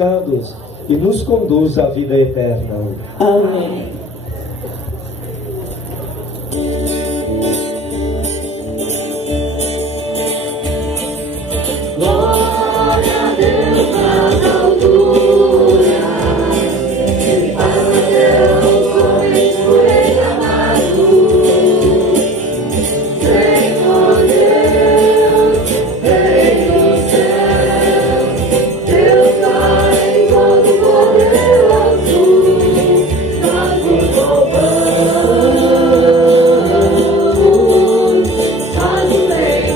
pecados e nos conduz à vida eterna. Amém. Glória a Deus nas alturas, e paz a Deus homens por ele amados. Senhor Deus, Rei do céu, Deus Pai todo poderoso, nós nos louvamos, nós o bendizemos.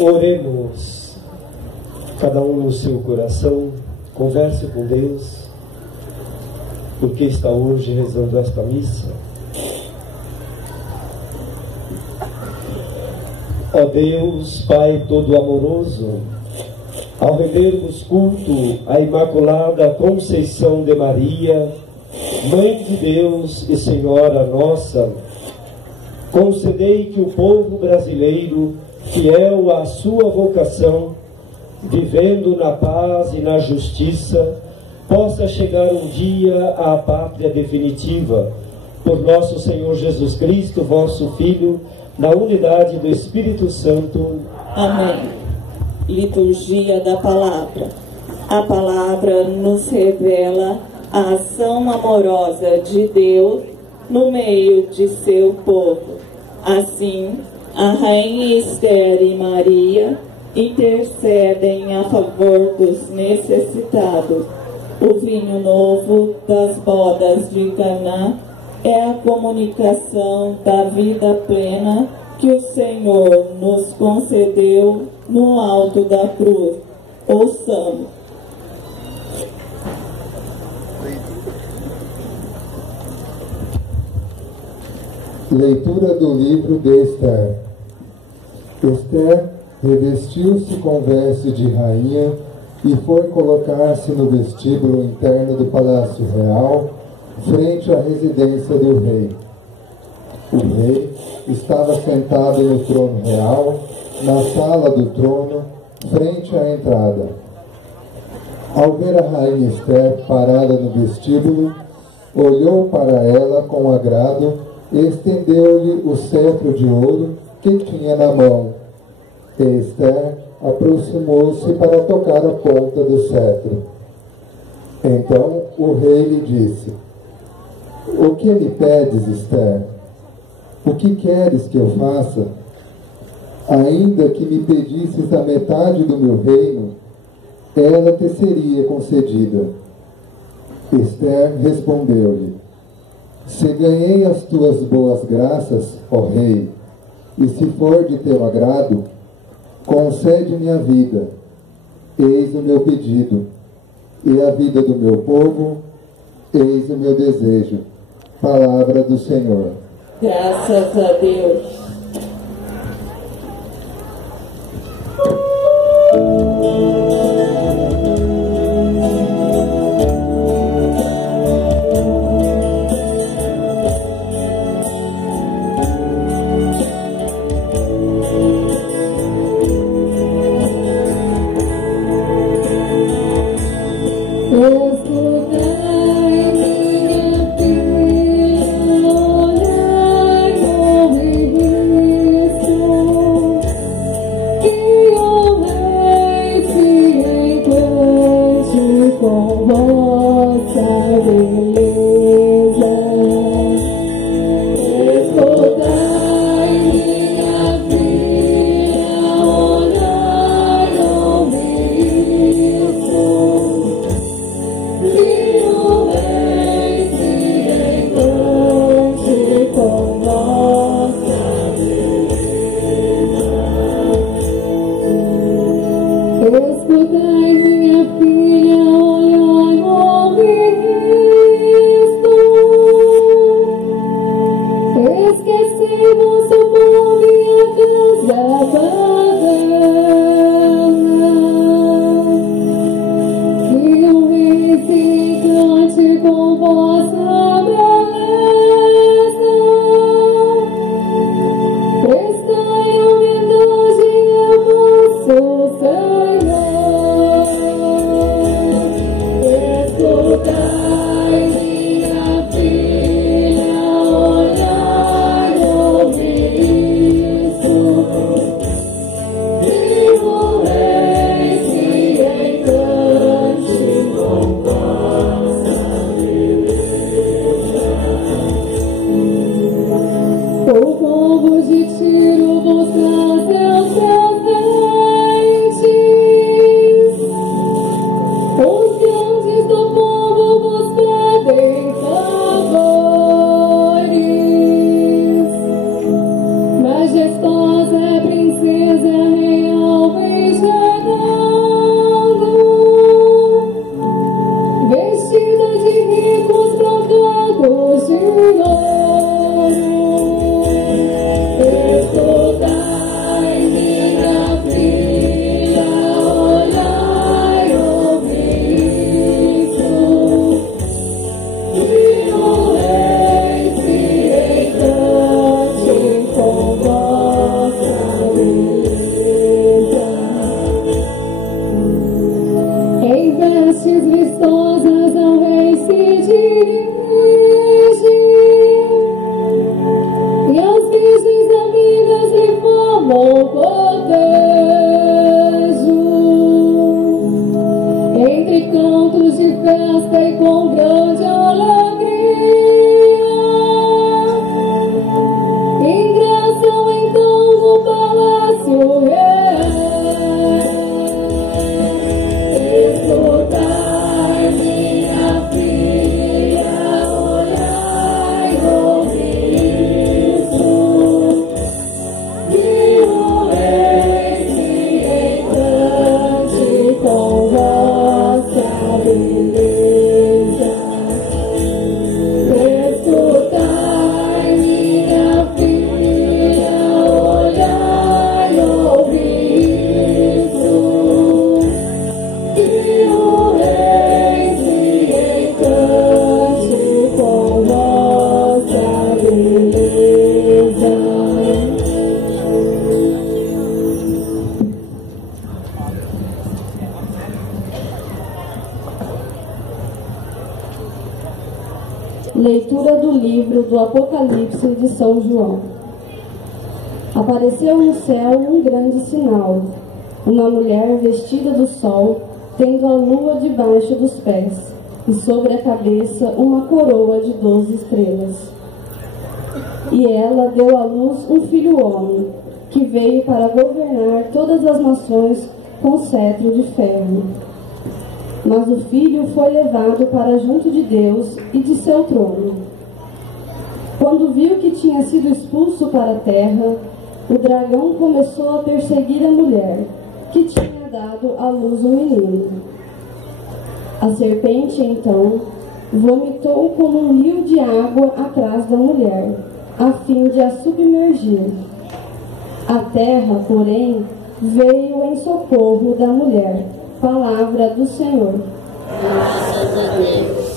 Oremos, cada um no seu coração, converse com Deus, porque está hoje rezando esta missa. Ó Deus, Pai todo amoroso, ao rendermos culto à Imaculada Conceição de Maria, Mãe de Deus e Senhora nossa, concedei que o povo brasileiro, fiel à sua vocação, vivendo na paz e na justiça, possa chegar um dia à pátria definitiva, por nosso Senhor Jesus Cristo, vosso Filho, na unidade do Espírito Santo. Amém. Liturgia da Palavra. A palavra nos revela a ação amorosa de Deus no meio de seu povo. Assim, a Rainha Esther e Maria intercedem a favor dos necessitados. O vinho novo das bodas de Caná é a comunicação da vida plena que o Senhor nos concedeu no alto da cruz. Ouçamos. Leitura do livro de Esther. Esther revestiu-se com veste de rainha e foi colocar-se no vestíbulo interno do Palácio Real, frente à residência do rei. O rei estava sentado no trono real, na sala do trono, frente à entrada. Ao ver a rainha Esther parada no vestíbulo, olhou para ela com agrado e estendeu-lhe o cetro de ouro que tinha na mão. E Esther aproximou-se para tocar a ponta do cetro. Então o rei lhe disse: O que me pedes, Esther? O que queres que eu faça? Ainda que me pedisses a metade do meu reino, ela te seria concedida. Esther respondeu-lhe: Se ganhei as tuas boas graças, ó rei, e se for de teu agrado, concede-me a vida. Eis o meu pedido, e a vida do meu povo, eis o meu desejo. Palavra do Senhor. Graças a Deus. Leitura do livro do Apocalipse de São João. Apareceu no céu um grande sinal, uma mulher vestida do sol, tendo a lua debaixo dos pés, e sobre a cabeça uma coroa de 12 estrelas. E ela deu à luz um filho homem, que veio para governar todas as nações com cetro de ferro. Mas o filho foi levado para junto de Deus e de seu trono. Quando viu que tinha sido expulso para a terra, o dragão começou a perseguir a mulher, que tinha dado à luz um menino. A serpente, então, vomitou como um rio de água atrás da mulher, a fim de a submergir. A terra, porém, veio em socorro da mulher. Palavra do Senhor. Graças a Deus.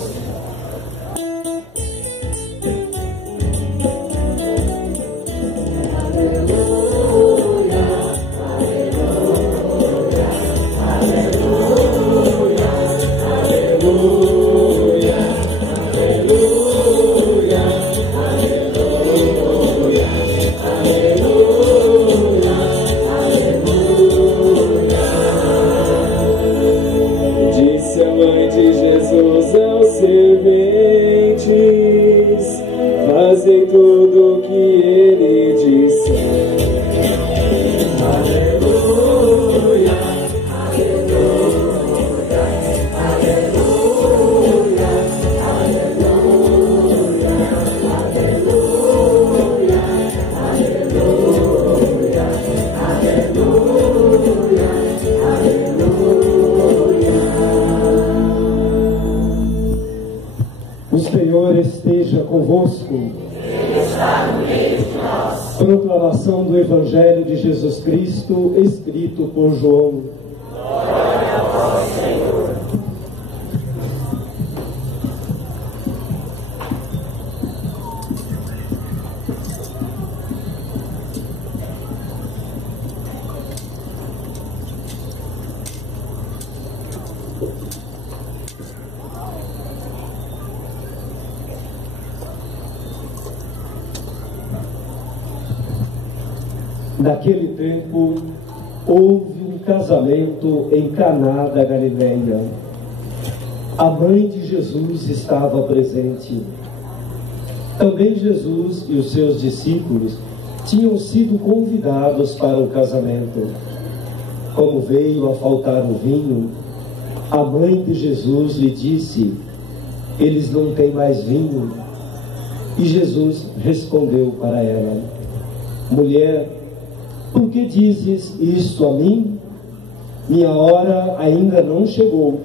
Disse a mãe de Jesus aos serventes: fazei tudo o que ele disser. Aleluia, aleluia, aleluia, aleluia, aleluia, aleluia, aleluia, aleluia. O Senhor esteja convosco. Ele está no meio de nós. Proclamação do Evangelho de Jesus Cristo, escrito por João. Glória a vós, Senhor. Naquele tempo, houve um casamento em Caná da Galileia. A mãe de Jesus estava presente. Também Jesus e os seus discípulos tinham sido convidados para o casamento. Como veio a faltar o vinho, a mãe de Jesus lhe disse: eles não têm mais vinho. E Jesus respondeu para ela: mulher, por que dizes isto a mim? Minha hora ainda não chegou.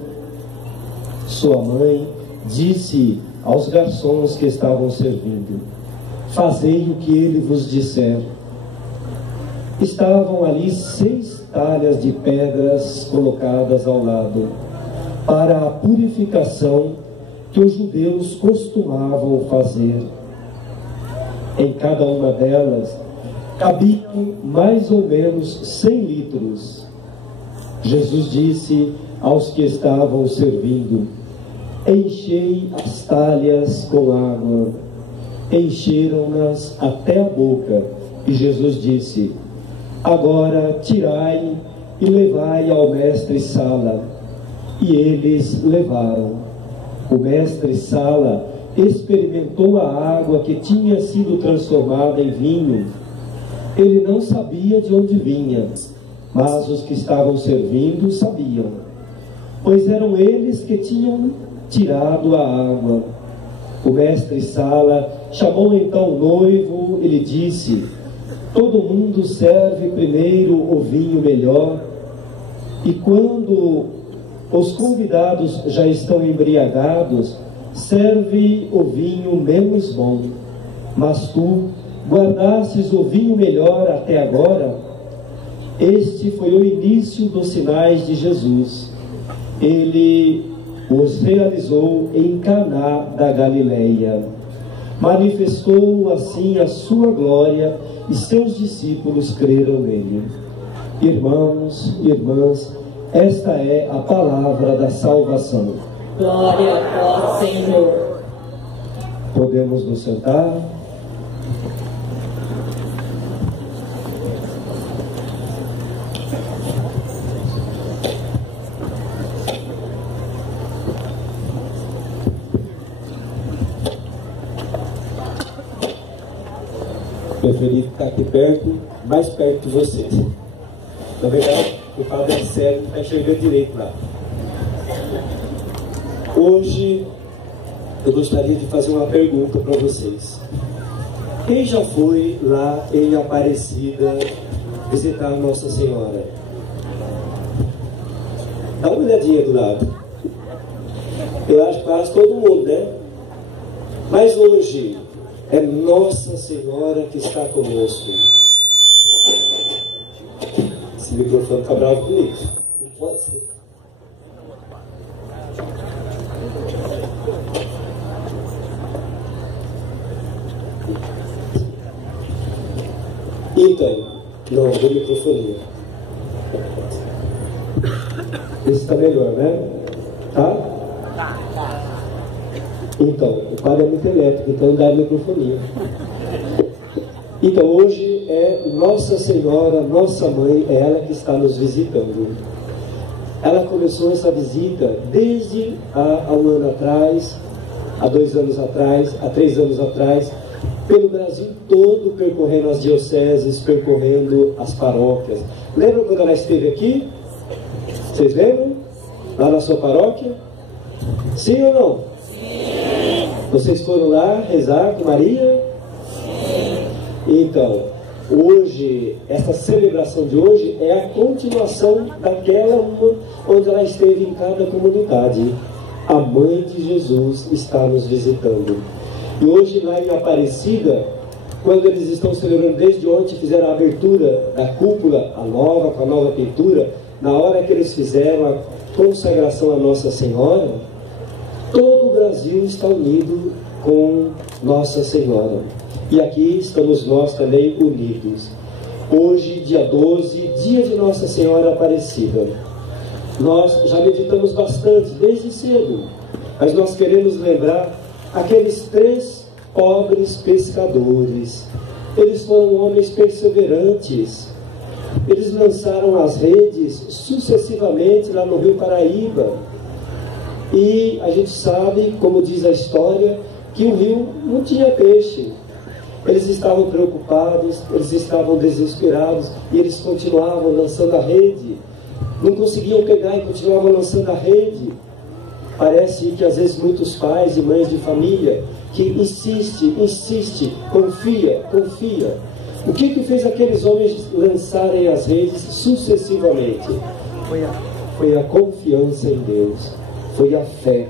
Sua mãe disse aos garçons que estavam servindo: fazei o que ele vos disser. Estavam ali 6 talhas de pedras colocadas ao lado, para a purificação que os judeus costumavam fazer. Em cada uma delas cabiam mais ou menos 100 litros. Jesus disse aos que estavam servindo: enchei as talhas com água. Encheram-nas até a boca. E Jesus disse: agora tirai e levai ao mestre-sala. E eles levaram. O mestre-sala experimentou a água que tinha sido transformada em vinho. Ele não sabia de onde vinha, mas os que estavam servindo sabiam, pois eram eles que tinham tirado a água. O mestre-sala chamou então o noivo e lhe disse: todo mundo serve primeiro o vinho melhor, e quando os convidados já estão embriagados, serve o vinho menos bom. Mas tu guardastes o vinho melhor até agora. Este foi o início dos sinais de Jesus. Ele os realizou em Caná da Galileia. Manifestou assim a sua glória, e seus discípulos creram nele. Irmãos e irmãs, esta é a palavra da salvação. Glória a vós, Senhor. Podemos nos sentar? preferi ficar aqui perto, mais perto de vocês. Na verdade, o padre é cego, não está enxergando direito lá. Hoje, eu gostaria de fazer uma pergunta para vocês. Quem já foi lá em Aparecida visitar Nossa Senhora? Dá uma olhadinha do lado. Eu acho que quase todo mundo, né? Mas hoje é Nossa Senhora que está conosco. Esse microfone está bravo comigo. Não pode ser. Então, não, do microfone. Esse está melhor, né? Tá? Então, o padre é muito elétrico, então dá microfonia. Então, hoje é Nossa Senhora, nossa mãe, é ela que está nos visitando. Ela começou essa visita desde há um ano atrás, há 2 anos atrás, há 3 anos atrás, pelo Brasil todo, percorrendo as dioceses, percorrendo as paróquias. Lembram quando ela esteve aqui? Vocês lembram? Lá na sua paróquia? Sim ou não? Sim. Vocês foram lá rezar com Maria? Sim. Então, hoje, essa celebração de hoje é a continuação daquela uma onde ela esteve em cada comunidade. A Mãe de Jesus está nos visitando. E hoje lá em Aparecida, quando eles estão celebrando desde ontem, fizeram a abertura da cúpula, a nova, com a nova pintura, na hora que eles fizeram a consagração à Nossa Senhora, todo o Brasil está unido com Nossa Senhora. E aqui estamos nós também unidos. Hoje, dia 12, dia de Nossa Senhora Aparecida. Nós já meditamos bastante, desde cedo, mas nós queremos lembrar aqueles 3 pobres pescadores. Eles foram homens perseverantes. Eles lançaram as redes sucessivamente lá no Rio Paraíba. E a gente sabe, como diz a história, que o rio não tinha peixe. Eles estavam preocupados, eles estavam desesperados, e eles continuavam lançando a rede. Não conseguiam pegar e continuavam lançando a rede. Parece que às vezes muitos pais e mães de família que insiste, confia. O que fez aqueles homens lançarem as redes sucessivamente? Foi a confiança em Deus, foi a fé.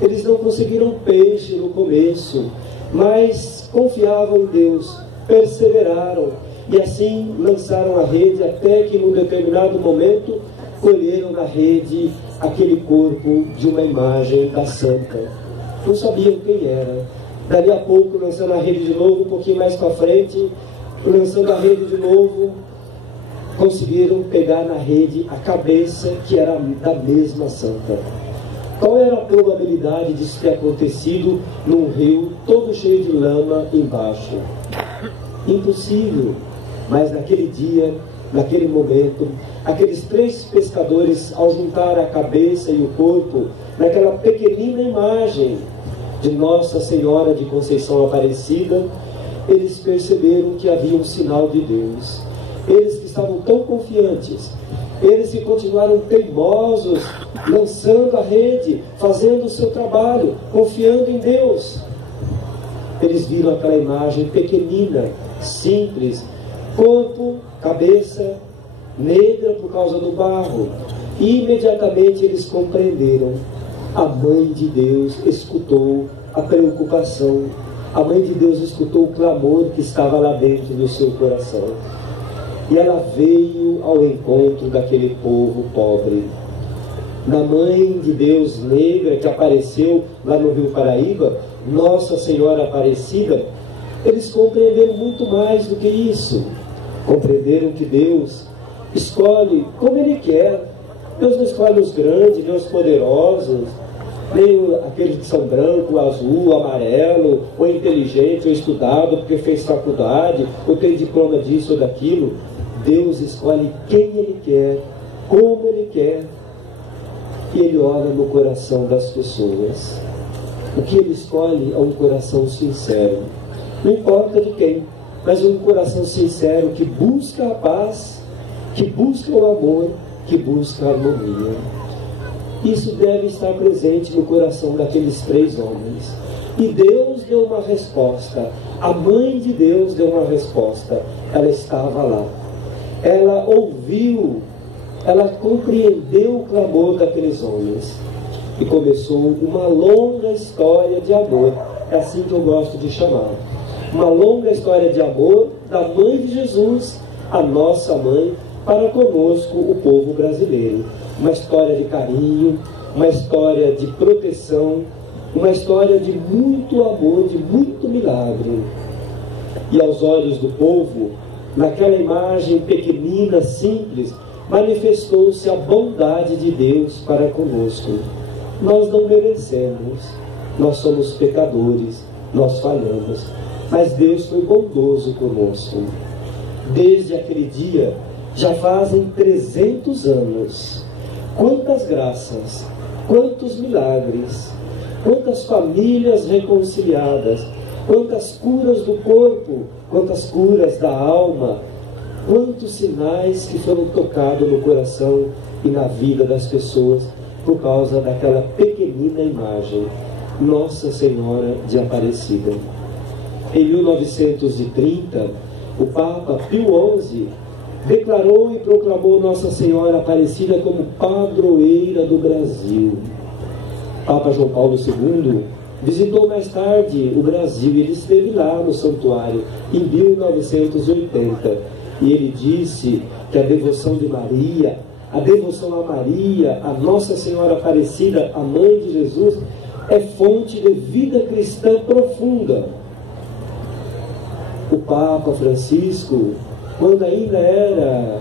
Eles não conseguiram peixe no começo, mas confiavam em Deus, perseveraram e assim lançaram a rede até que num determinado momento colheram na rede aquele corpo de uma imagem da santa. Não sabiam quem era. Dali a pouco, lançando a rede de novo, um pouquinho mais para frente, lançando a rede de novo, conseguiram pegar na rede a cabeça que era da mesma santa. Qual era a probabilidade disso ter acontecido num rio todo cheio de lama embaixo? Impossível. Mas naquele dia, naquele momento, aqueles 3 pescadores, ao juntar a cabeça e o corpo naquela pequenina imagem de Nossa Senhora de Conceição Aparecida, eles perceberam que havia um sinal de Deus. Eles que estavam tão confiantes, eles que continuaram teimosos, lançando a rede, fazendo o seu trabalho, confiando em Deus. Eles viram aquela imagem pequenina, simples, corpo, cabeça, negra por causa do barro. E imediatamente eles compreenderam. A Mãe de Deus escutou a preocupação. A Mãe de Deus escutou o clamor que estava lá dentro do seu coração. E ela veio ao encontro daquele povo pobre. Na Mãe de Deus negra que apareceu lá no Rio Paraíba, Nossa Senhora Aparecida, eles compreenderam muito mais do que isso. Compreenderam que Deus escolhe como Ele quer. Deus não escolhe os grandes, nem os poderosos, nem aqueles que são branco, azul, amarelo, ou inteligente, ou estudado porque fez faculdade, ou tem diploma disso ou daquilo. Deus escolhe quem Ele quer, como Ele quer, e Ele olha no coração das pessoas. O que Ele escolhe é um coração sincero. Não importa de quem, mas um coração sincero que busca a paz, que busca o amor, que busca a harmonia. Isso deve estar presente no coração daqueles 3 homens. E Deus deu uma resposta. A mãe de Deus deu uma resposta. Ela estava lá. Ela ouviu, ela compreendeu o clamor daqueles homens. E começou uma longa história de amor. É assim que eu gosto de chamar. Uma longa história de amor da mãe de Jesus, a nossa mãe, para conosco, o povo brasileiro. Uma história de carinho, uma história de proteção, uma história de muito amor, de muito milagre. E aos olhos do povo, naquela imagem pequenina, simples, manifestou-se a bondade de Deus para conosco. Nós não merecemos, nós somos pecadores, nós falhamos, mas Deus foi bondoso conosco. Desde aquele dia, já fazem 300 anos. Quantas graças, quantos milagres, quantas famílias reconciliadas, quantas curas do corpo, quantas curas da alma, quantos sinais que foram tocados no coração e na vida das pessoas por causa daquela pequenina imagem, Nossa Senhora de Aparecida. Em 1930, o Papa Pio XI declarou e proclamou Nossa Senhora Aparecida como padroeira do Brasil. Papa João Paulo II visitou mais tarde o Brasil e ele esteve lá no santuário em 1980 e ele disse que a devoção de Maria, a devoção a Maria, a Nossa Senhora Aparecida, a mãe de Jesus, é fonte de vida cristã profunda. O Papa Francisco, quando ainda era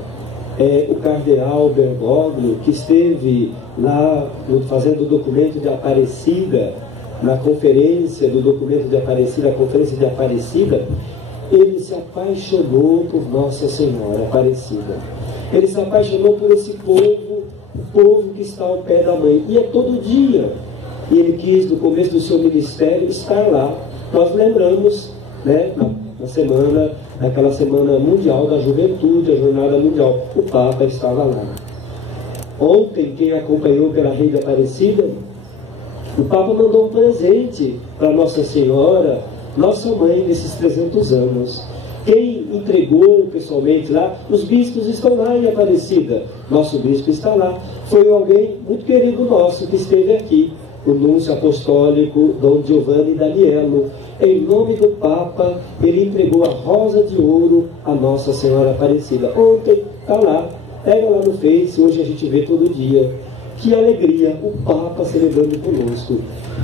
o cardeal Bergoglio, que esteve lá fazendo o documento de Aparecida, na conferência do documento de Aparecida, a conferência de Aparecida, ele se apaixonou por Nossa Senhora Aparecida. Ele se apaixonou por esse povo, o povo que está ao pé da mãe. E é todo dia. E ele quis, no começo do seu ministério, estar lá. Nós lembramos, né, naquela semana mundial da juventude, a jornada mundial, o Papa estava lá. Ontem, quem acompanhou pela Rede Aparecida, o Papa mandou um presente para Nossa Senhora, nossa mãe, nesses 300 anos. Quem entregou pessoalmente lá, os bispos estão lá em Aparecida, nosso bispo está lá. Foi alguém muito querido nosso que esteve aqui, o núncio apostólico Dom Giovanni Daniello. Em nome do Papa, ele entregou a rosa de ouro a Nossa Senhora Aparecida. Ontem, está lá, pega lá no Face, hoje a gente vê todo dia. Que alegria, o Papa celebrando conosco.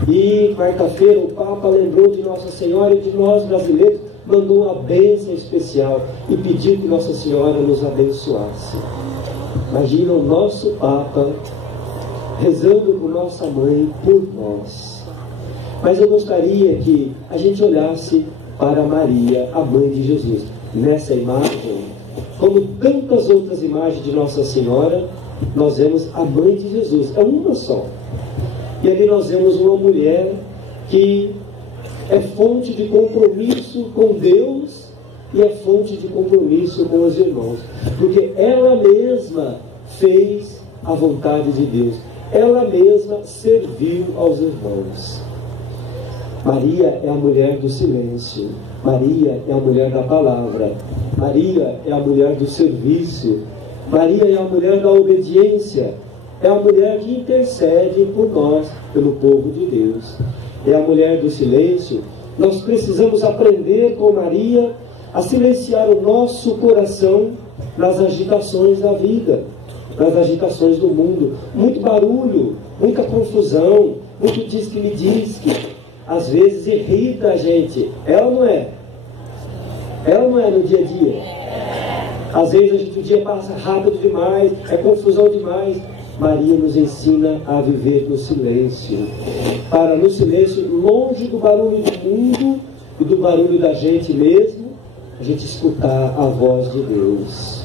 E quarta-feira o Papa lembrou de Nossa Senhora e de nós brasileiros, mandou uma bênção especial e pediu que Nossa Senhora nos abençoasse. Imagina o nosso Papa rezando por nossa mãe, por nós. Mas eu gostaria que a gente olhasse para Maria, a mãe de Jesus. Nessa imagem, como tantas outras imagens de Nossa Senhora, nós vemos a mãe de Jesus, é uma só. E ali nós vemos uma mulher que é fonte de compromisso com Deus e é fonte de compromisso com os irmãos, porque ela mesma fez a vontade de Deus, ela mesma serviu aos irmãos. Maria é a mulher do silêncio, Maria é a mulher da palavra, Maria é a mulher do serviço, Maria é a mulher da obediência, é a mulher que intercede por nós, pelo povo de Deus. É a mulher do silêncio. Nós precisamos aprender com Maria a silenciar o nosso coração nas agitações da vida, nas agitações do mundo. Muito barulho, muita confusão, muito diz que me diz que às vezes irrita a gente. Ela não é? Ela não é no dia a dia? Às vezes o dia passa rápido demais, é confusão demais. Maria nos ensina a viver no silêncio. Para no silêncio, longe do barulho do mundo e do barulho da gente mesmo, a gente escutar a voz de Deus.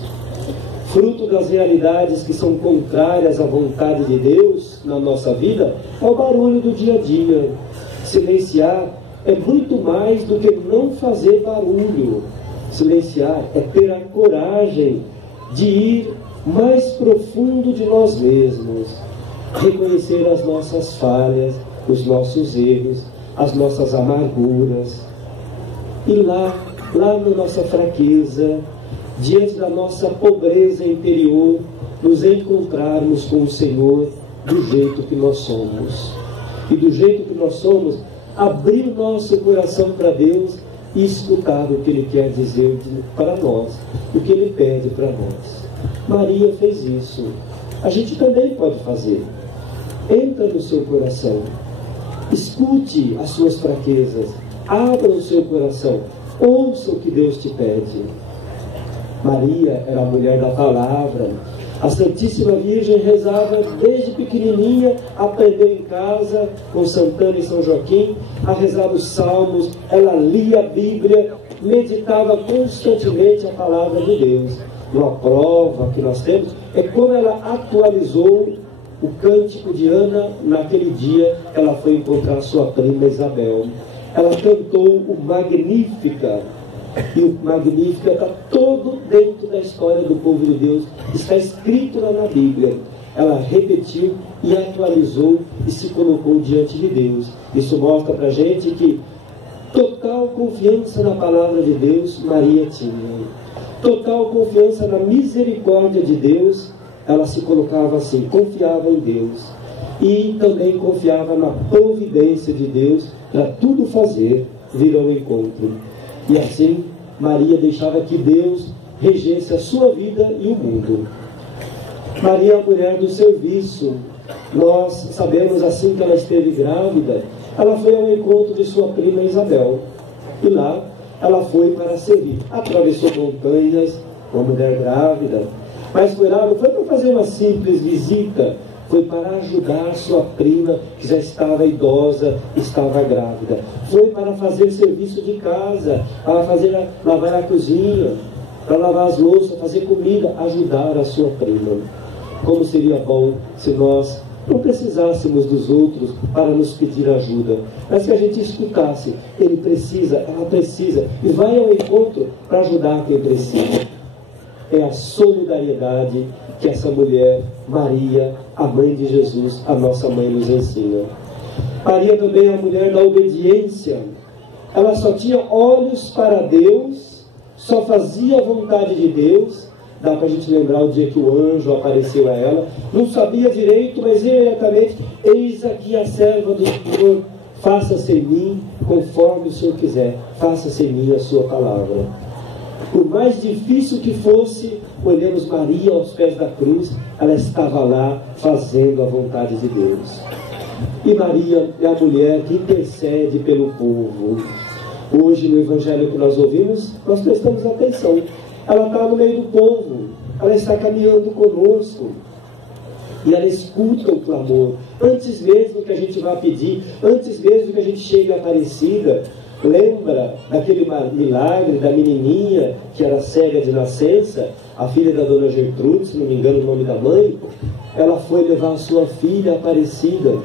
Fruto das realidades que são contrárias à vontade de Deus na nossa vida, é o barulho do dia a dia. Silenciar é muito mais do que não fazer barulho. Silenciar é ter a coragem de ir mais profundo de nós mesmos, reconhecer as nossas falhas, os nossos erros, as nossas amarguras, e lá na nossa fraqueza, diante da nossa pobreza interior, nos encontrarmos com o Senhor do jeito que nós somos. E do jeito que nós somos, abrir o nosso coração para Deus e escutar o que Ele quer dizer para nós, o que Ele pede para nós. Maria fez isso. A gente também pode fazer. Entra no seu coração, escute as suas fraquezas, abra o seu coração, ouça o que Deus te pede. Maria era a mulher da palavra. A Santíssima Virgem rezava desde pequenininha, aprendeu em casa com Santana e São Joaquim a rezar os salmos, ela lia a Bíblia, meditava constantemente a palavra de Deus. Uma prova que nós temos é como ela atualizou o cântico de Ana naquele dia que ela foi encontrar sua prima Isabel. Ela cantou o Magnífica. E o Magnífica está todo dentro da história do povo de Deus, está escrito lá na Bíblia. Ela repetiu e atualizou e se colocou diante de Deus. Isso mostra para a gente que total confiança na palavra de Deus Maria tinha. Total confiança na misericórdia de Deus, ela se colocava assim, confiava em Deus. E também confiava na providência de Deus para tudo fazer vir ao encontro. E assim, Maria deixava que Deus regesse a sua vida e o mundo. Maria é a mulher do serviço. Nós sabemos, assim que ela esteve grávida, ela foi ao encontro de sua prima Isabel. E lá, ela foi para servir. Atravessou montanhas, uma mulher grávida. Mas foi lá, não foi para fazer uma simples visita, foi para ajudar sua prima, que já estava idosa, estava grávida. Foi para fazer serviço de casa, para lavar a cozinha, para lavar as louças, fazer comida, ajudar a sua prima. Como seria bom se nós não precisássemos dos outros para nos pedir ajuda, mas que a gente escutasse, ele precisa, ela precisa, e vai ao encontro para ajudar quem precisa. É a solidariedade que essa mulher, Maria, a mãe de Jesus, a nossa mãe, nos ensina. Maria também é a mulher da obediência. Ela só tinha olhos para Deus, só fazia a vontade de Deus. Dá para a gente lembrar o dia que o anjo apareceu a ela. Não sabia direito, mas imediatamente: eis aqui a serva do Senhor, faça-se em mim conforme o Senhor quiser, faça-se em mim a sua palavra. Por mais difícil que fosse, olhamos Maria aos pés da cruz, ela estava lá fazendo a vontade de Deus. E Maria é a mulher que intercede pelo povo. Hoje, no Evangelho que nós ouvimos, nós prestamos atenção. Ela está no meio do povo, ela está caminhando conosco. E ela escuta o clamor. Antes mesmo que a gente vá pedir, antes mesmo que a gente chegue à Aparecida, lembra daquele milagre da menininha que era cega de nascença, a filha da dona Gertrude, se não me engano o nome da mãe? Ela foi levar a sua filha Aparecida.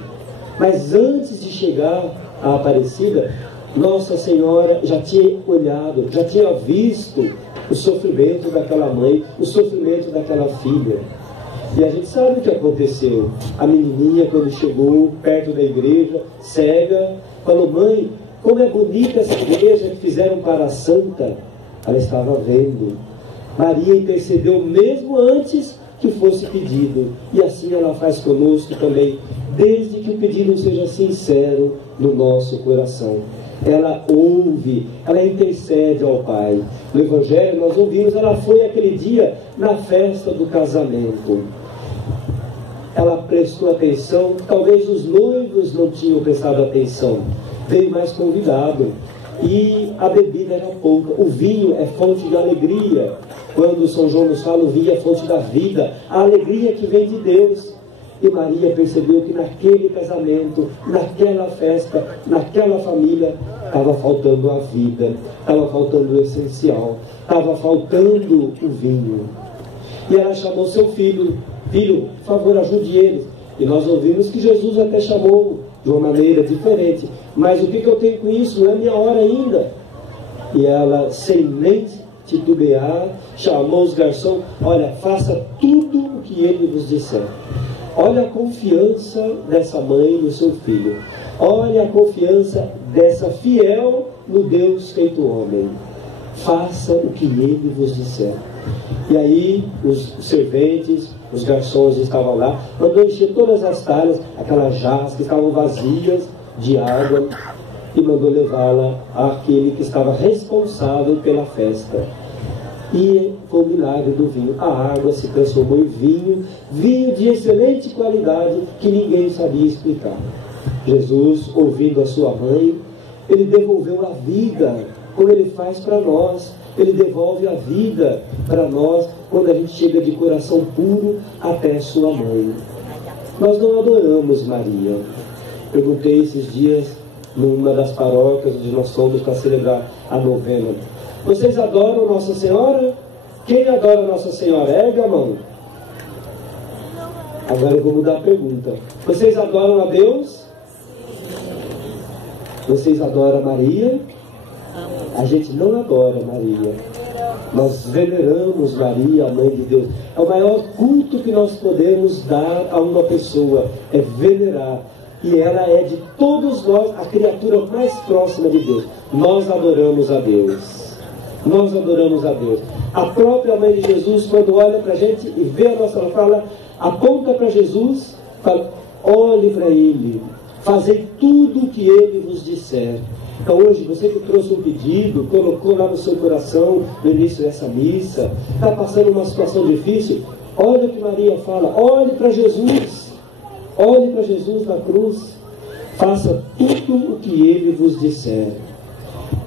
Mas antes de chegar à Aparecida, Nossa Senhora já tinha olhado, já tinha visto o sofrimento daquela mãe, o sofrimento daquela filha. E a gente sabe o que aconteceu. A menininha, quando chegou perto da igreja, cega, falou: mãe, como é bonita essa igreja que fizeram para a santa. Ela estava vendo. Maria intercedeu mesmo antes que fosse pedido. E assim ela faz conosco também, desde que o pedido seja sincero no nosso coração. Ela ouve, ela intercede ao Pai. No Evangelho nós ouvimos, ela foi aquele dia na festa do casamento. Ela prestou atenção, talvez os noivos não tinham prestado atenção. Veio mais convidado. E a bebida era pouca. O vinho é fonte de alegria. Quando São João nos fala, o vinho é fonte da vida. A alegria que vem de Deus. E Maria percebeu que naquele casamento, naquela festa, naquela família, estava faltando a vida, estava faltando o essencial, estava faltando o vinho. E ela chamou seu filho: filho, por favor, ajude eles. E nós ouvimos que Jesus até chamou de uma maneira diferente. Mas o que eu tenho com isso? Não é minha hora ainda. E ela, sem nem titubear, chamou os garçons: olha, faça tudo o que ele vos disser. Olha a confiança dessa mãe no seu filho. Olha a confiança dessa fiel no Deus feito homem. Faça o que ele vos disser. E aí os serventes, os garçons estavam lá, mandou encher todas as talhas, aquelas jarras que estavam vazias de água, e mandou levá-la àquele que estava responsável pela festa. E foi o milagre do vinho. A água se transformou em vinho, vinho de excelente qualidade que ninguém sabia explicar. Jesus, ouvindo a sua mãe, ele devolveu a vida, como ele faz para nós. Ele devolve a vida para nós quando a gente chega de coração puro até sua mãe. Nós não adoramos Maria. Perguntei esses dias numa das paróquias onde nós fomos para celebrar a novena: vocês adoram Nossa Senhora? Quem adora Nossa Senhora? Ergue a mão. Agora eu vou mudar a pergunta: vocês adoram a Deus? Vocês adoram Maria? A gente não adora Maria. Nós veneramos Maria, a Mãe de Deus. É o maior culto que nós podemos dar a uma pessoa, é venerar. E ela é de todos nós a criatura mais próxima de Deus. Nós adoramos a Deus. Nós adoramos a Deus. A própria Mãe de Jesus, quando olha para a gente e vê a nossa fala, aponta para Jesus, fala: olhe para Ele, fazei tudo o que Ele vos disser. Então hoje, você que trouxe um pedido, colocou lá no seu coração no início dessa missa, está passando uma situação difícil, olha o que Maria fala: olhe para Jesus. Olhe para Jesus na cruz, faça tudo o que Ele vos disser.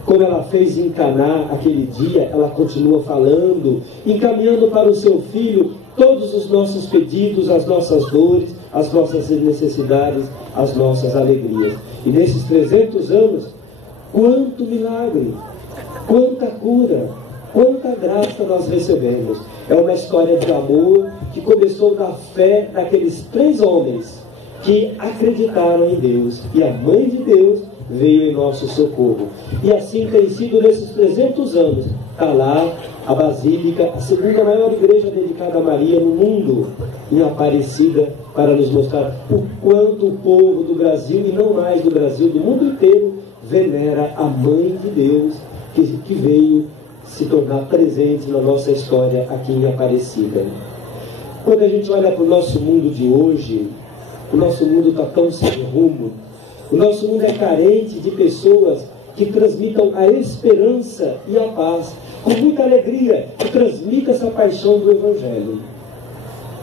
Como ela fez em Caná aquele dia, ela continua falando, encaminhando para o seu filho todos os nossos pedidos, as nossas dores, as nossas necessidades, as nossas alegrias. E nesses 300 anos, quanto milagre, quanta cura, quanta graça nós recebemos. É uma história de amor que começou na fé daqueles 3 homens que acreditaram em Deus. E a Mãe de Deus veio em nosso socorro. E assim tem sido nesses 300 anos. Está lá a Basílica, a segunda maior igreja dedicada a Maria no mundo, em Aparecida, para nos mostrar o quanto o povo do Brasil, e não mais do Brasil, do mundo inteiro, venera a Mãe de Deus, que veio se tornar presente na nossa história aqui em Aparecida. Quando a gente olha para o nosso mundo de hoje, o nosso mundo está tão sem rumo. O nosso mundo é carente de pessoas que transmitam a esperança e a paz, com muita alegria, que transmitam essa paixão do Evangelho.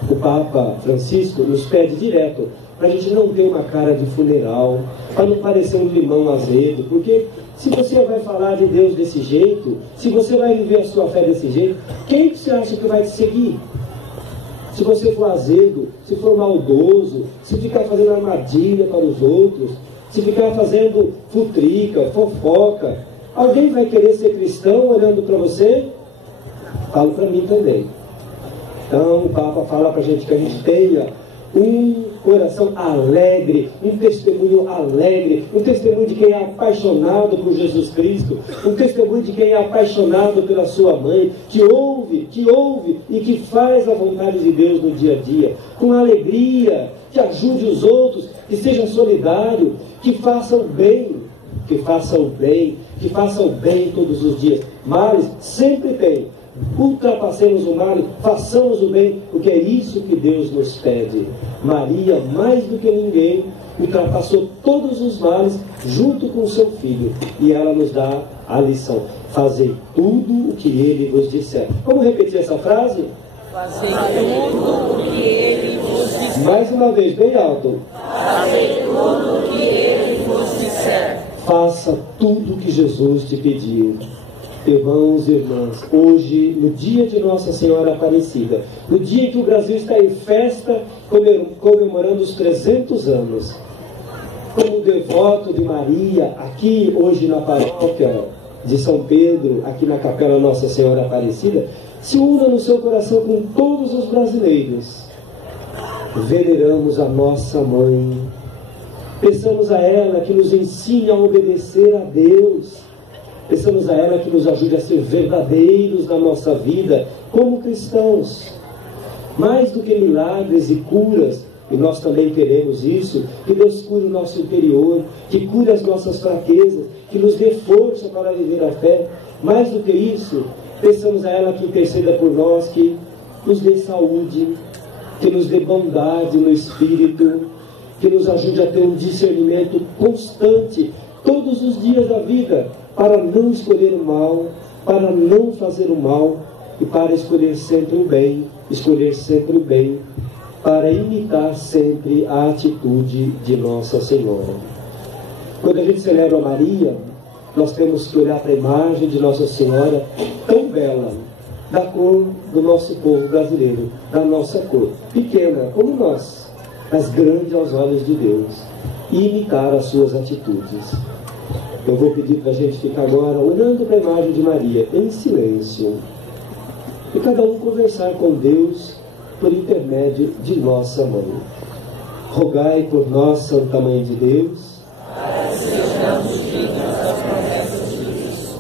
O Papa Francisco nos pede direto para a gente não ter uma cara de funeral, para não parecer um limão azedo, porque se você vai falar de Deus desse jeito, se você vai viver a sua fé desse jeito, quem que você acha que vai te seguir? Se você for azedo, se for maldoso, se ficar fazendo armadilha para os outros, se ficar fazendo futrica, fofoca, alguém vai querer ser cristão olhando para você? Falo para mim também. Então o Papa fala para a gente que a gente tenha um coração alegre, um testemunho alegre, um testemunho de quem é apaixonado por Jesus Cristo, um testemunho de quem é apaixonado pela sua mãe, que ouve e que faz a vontade de Deus no dia a dia, com alegria, que ajude os outros, que seja solidário, que faça o bem, que faça o bem, que faça o bem todos os dias. Males sempre tem. Ultrapassemos o mal, façamos o bem, porque é isso que Deus nos pede. Maria, mais do que ninguém, ultrapassou todos os males junto com o seu filho, e ela nos dá a lição: fazer tudo o que Ele vos disser. Vamos repetir essa frase? Fazer tudo o que Ele vos disser. Mais uma vez, bem alto. Fazer tudo o que Ele vos disser. Faça tudo o que Jesus te pediu. Irmãos e irmãs, hoje, no dia de Nossa Senhora Aparecida, no dia em que o Brasil está em festa, comemorando os 300 anos, como devoto de Maria, aqui hoje na paróquia de São Pedro, aqui na Capela Nossa Senhora Aparecida, se una no seu coração com todos os brasileiros. Veneramos a nossa mãe, peçamos a ela que nos ensine a obedecer a Deus, Peçamos a ela que nos ajude a ser verdadeiros na nossa vida como cristãos. Mais do que milagres e curas, e nós também queremos isso, que Deus cure o nosso interior, que cure as nossas fraquezas, que nos dê força para viver a fé. Mais do que isso, peçamos a ela que interceda por nós, que nos dê saúde, que nos dê bondade no espírito, que nos ajude a ter um discernimento constante todos os dias da vida, para não escolher o mal, para não fazer o mal, e para escolher sempre o bem, para imitar sempre a atitude de Nossa Senhora. Quando a gente celebra a Maria, nós temos que olhar para a imagem de Nossa Senhora tão bela, da cor do nosso povo brasileiro, da nossa cor, pequena como nós, mas grande aos olhos de Deus, e imitar as suas atitudes. Eu vou pedir para a gente ficar agora olhando para a imagem de Maria, em silêncio, e cada um conversar com Deus por intermédio de nossa mãe. Rogai por nós, Santa Mãe de Deus, para que sejamos dignos das promessas de Cristo.